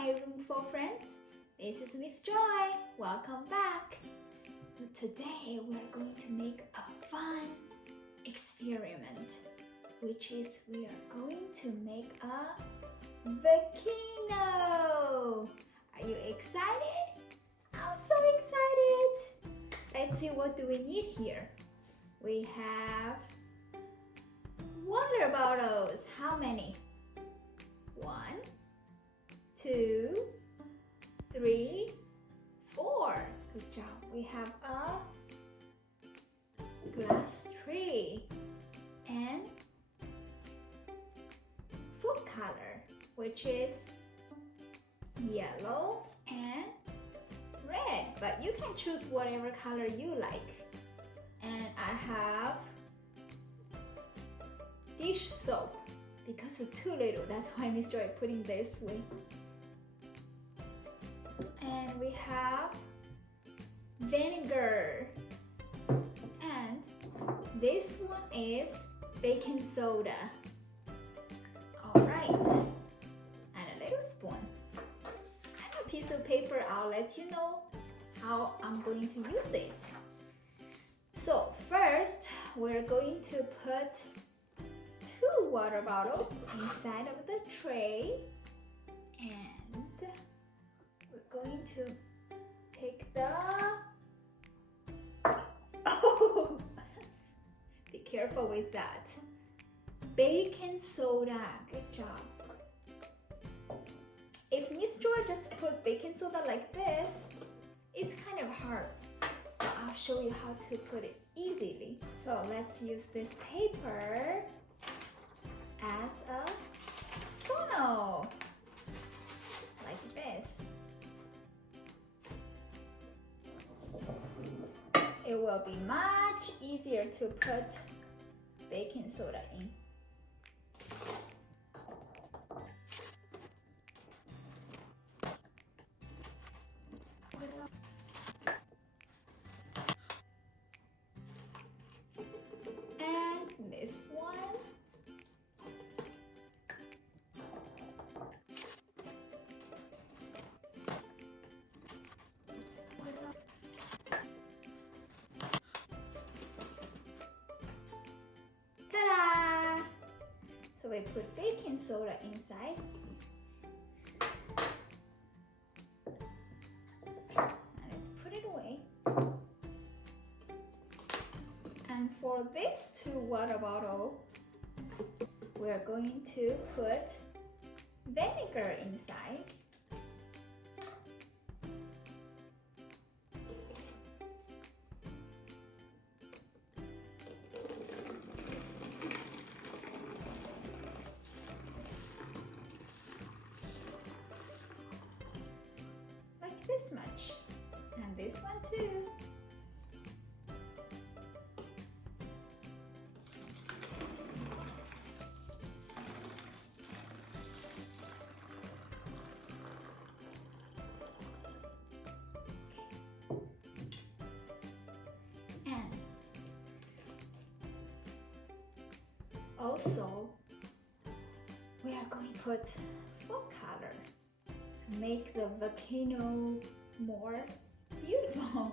my room for friends. This is Miss Joy. Welcome back. Today we're going to make a fun experiment, which is we are going to make a volcano. Are you excited? I'm so excited. Let's see, what do we need here? We have water bottles. How many? 1, 2, 3, 4. Good job. We have a glass tree and food color, which is yellow and red, but you can choose whatever color you like. And I have dish soap because it's too little, that's why Miss Joy putting this way. And we have vinegar, and this one is baking soda. Alright, and a little spoon and a piece of paper. I'll let you know how I'm going to use it. So first we're going to put 2 water bottles inside of the tray, and we're going to take the be careful with that, baking soda. Good job. If Miss Joy just put baking soda like this, it's kind of hard, so I'll show you how to put it easily. So let's use this paper as a funnel, like this. It will be much easier to put baking soda in. And this one. Ta-da! So we put baking soda inside. And let's put it away. And for these 2 water bottles, we're going to put vinegar inside. Like this much. And this one too. Also, we are going to put food color to make the volcano more beautiful.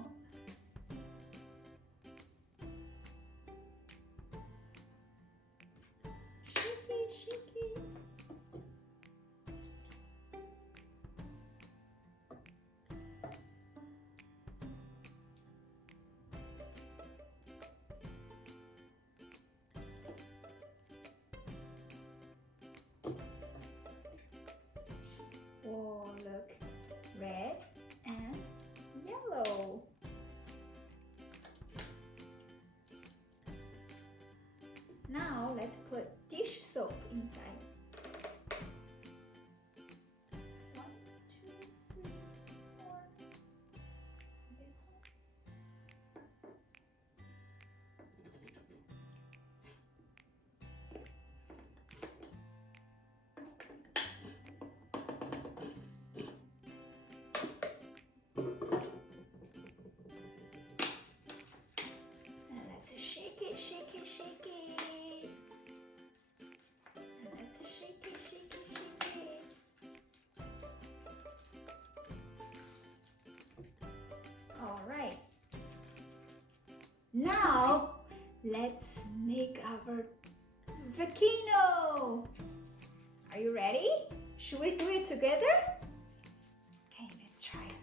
Shake it, shake it. Oh, look, red and yellow. Now, let's make our volcano. Are you ready? Should we do it together? Okay, let's try it.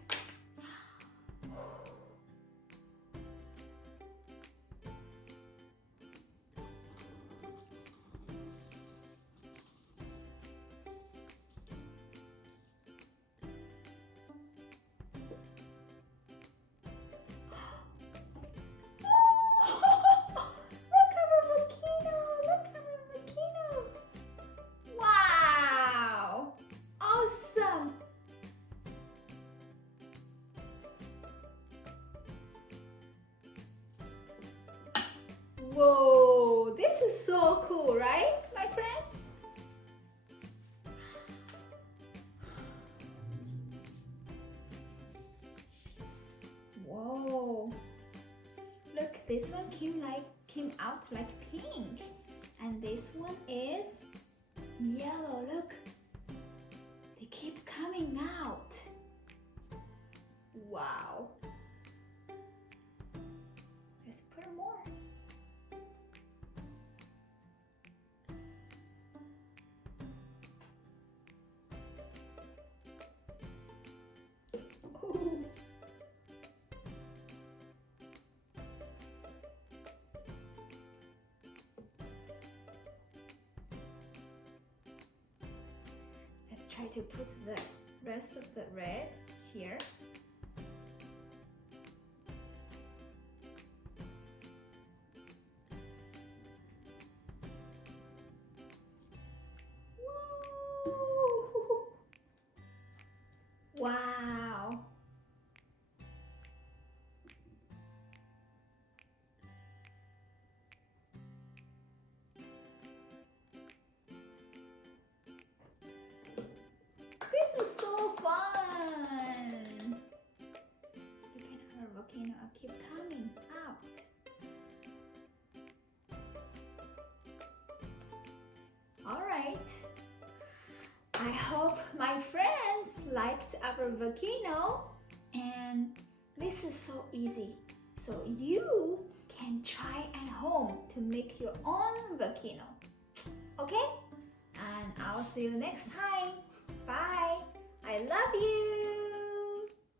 Whoa, this is so cool, right, my friends? Whoa, look, this one came out like pink, and this one is yellow. Look, they keep coming out. Wow. Let's put more. Let's try to put the rest of the red here. Woo! Wow! This is so fun! Look at our volcano, keep coming out. Alright, I hope my friends liked our volcano, and this is so easy. So you can try at home to make your own volcano. Okay? And I'll see you next time. Bye. I love you.